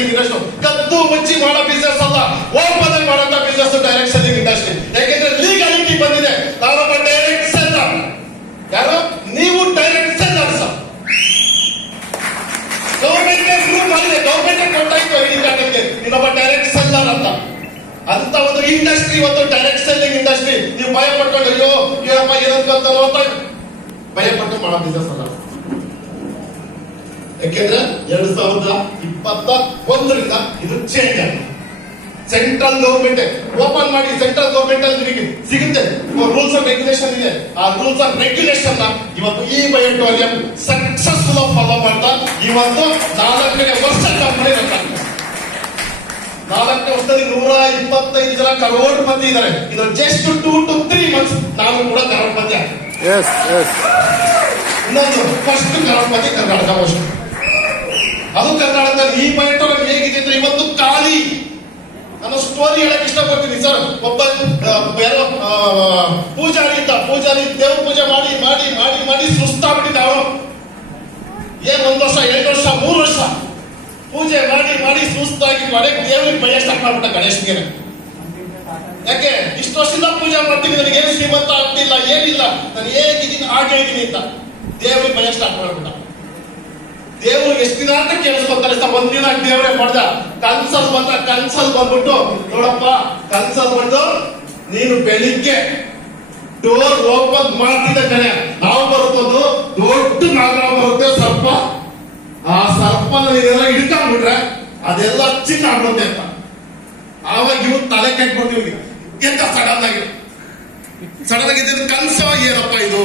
Selling industry ಕದ್ದು ಮುಚ್ಚಿ ಮಾಡೋ ಬಿಸ್ನೆಸ್ ಅಲ್ಲ, ಓಪನ್ ಆಗಿ ಮಾಡೋ ಬಿಸ್ನೆಸ್ ಡೈರೆಕ್ಟ್ ಸೆಲ್ಲಿಂಗ್ ಇಂಡಸ್ಟ್ರಿ. ಯಾಕೆಂದ್ರೆ ಲೀಗಾಲಿಟಿ ಬಂದಿದೆ. ನಾನೊಬ್ಬ ಡೈರೆಕ್ಟ್ ಸೆಲ್ಲರ್. ಯಾರು ನೀವು? Direct seller sir. Government prove ಮಾಡಿದೆ, ಗೌರ್ಮೆಂಟ್ ಕೊಟ್ಟಾಯ್ತು ಐಡಿ ಕಾರ್ಡ್ಗೆ ಇನ್ನೊಬ್ಬ ಡೈರೆಕ್ಟ್ ಸೆಲ್ಲರ್ ಅಂತ ಒಂದು ಇಂಡಸ್ಟ್ರಿ ಇವತ್ತು ಡೈರೆಕ್ಟ್ ಸೆಲ್ಲಿಂಗ್ ಇಂಡಸ್ಟ್ರಿ. ನೀವು ಭಯ ಪಟ್ಕೊಂಡು ಅಯ್ಯೋ ಏನಪ್ಪ ಏನಂತ ಭಯ ಪಟ್ಟು ಮಾಡೋ ಬಿಸ್ನೆಸ್ ಅಲ್ಲ. ಯಾಕೆಂದ್ರೆ 2021ರಿಂದ ಇದು ಚೇಂಜ್ ಆಗಿದೆ. ಸೆಂಟ್ರಲ್ ಗೌರ್ಮೆಂಟ್ ಓಪನ್ ಮಾಡಿ, ಸೆಂಟ್ರಲ್ ಗೌರ್ಮೆಂಟ್ ಅಲ್ಲಿ ನಿಮಗೆ ಸಿಗುತ್ತೆ ರೂಲ್ಸ್ ಅಂಡ್ ರೆಗ್ಯುಲೇಷನ್ ಇದೆ. ಆ ರೂಲ್ಸ್ ಅಂಡ್ ರೆಗ್ಯುಲೇಷನ್ ಇವತ್ತು ಈ ಬಯೋಟೋರಿಯಂ ಸಕ್ಸಸ್ಫುಲ್ ಫಾಲೋ ಮಾಡ್ತಾ ಇವತ್ತು 4ನೇ ವರ್ಷ ಕಂಪನಿ ರನ್. 4ನೇ ವರ್ಷದಲ್ಲಿ 125 ಜನ ಕರೋಡ್ಪತಿ ಇದ್ದಾರೆ. ಇದು ಜಸ್ಟ್ 2 to 3 months ನಾವು ಕೂಡ ಕರೋಡ್ಪತಿ ಆಗ್ತೀವಿ. ಇನ್ನೊಂದು ಫಸ್ಟ್ ಕರೋಡ್ಪತಿ ಕರ್ನಾಟಕ ವರ್ಷ. ಅದು ಕರ್ನಾಟಕದಲ್ಲಿ ಈ ಬಯೋಟೋರಿಯಂ ಹೇಗಿದೆ ಅಂದ್ರೆ ಇವತ್ತು ಖಾಲಿ. ನಾನು ಸ್ಟೋರಿ ಹೇಳಕ್ ಇಷ್ಟಪಡ್ತೀನಿ ಸರ್. ಒಬ್ಬ ಪೂಜಾರಿ ಇದ್ದ. ಪೂಜಾರಿ ದೇವ್ರ ಪೂಜೆ ಮಾಡಿ ಮಾಡಿ ಮಾಡಿ ಮಾಡಿ ಸುಸ್ತಾಗ್ಬಿಟ್ಟಿದ್ದ. ಅವನು 1 ವರ್ಷ 2 ವರ್ಷ 3 ವರ್ಷ ಪೂಜೆ ಮಾಡಿ ಮಾಡಿ ಸುಸ್ತಾಗಿ ಮಾಡಿ ದೇವ್ರಿಗೆ ಭಯ ಸ್ಟಾರ್ಟ್ ಮಾಡ್ಬಿಟ್ಟ ಗಣೇಶ್ಗೆ. ಯಾಕೆ ಇಷ್ಟು ವರ್ಷದಿಂದ ಪೂಜೆ ಮಾಡ್ತೀನಿ, ನನಗೆ ಏನು ಶ್ರೀಮಂತ ಆಗ್ತಿಲ್ಲ, ಏನಿಲ್ಲ, ನಾನು ಹೇಗಿದ್ದೀನಿ ಹಾಗೆ ಇದ್ದೀನಿ ಅಂತ ದೇವ್ರಿಗೆ ಭಯ ಸ್ಟಾರ್ಟ್ ಮಾಡ್ಬಿಟ್ಟ. ದೇವ್ರು ಎಷ್ಟು ದಿನ ಅಂತ ಕೇಳಿಸ್ಕೊತಾರೆ ಸರ್. ಒಂದಿನ ದೇವ್ರೆ ಮಾಡ್ದ. ಕನ್ಸಲ್ ಬಂದ್ಬಿಟ್ಟು ನೋಡಪ್ಪ, ಕನ್ಸಲ್ ಬಂದು ನೀನು ಬೆಳಿಗ್ಗೆ ಡೋರ್ ಓಪನ್ ಮಾಡ್ತಿದ್ದ ಕಣೆ, ನಾವು ಬರುತ್ತದು ದೊಡ್ಡ ನಾಗರ ಬರುತ್ತೆ ಸರ್ಪ. ಆ ಸರ್ಪ ನೀನೆಲ್ಲ ಹಿಡ್ಕೊಂಡ್ಬಿಟ್ರೆ ಅದೆಲ್ಲ ಚಿನ್ನ ಆಗ್ಬಿಡುತ್ತೆ ಅಂತ. ಆವಾಗ ಇವ್ರು ತಲೆ ಕೆಟ್ಬಿಡ್ತೀವಿ ಎಂತ ಸಡನ್ ಆಗಿ ಕನ್ಸ ಏನಪ್ಪ ಇದು.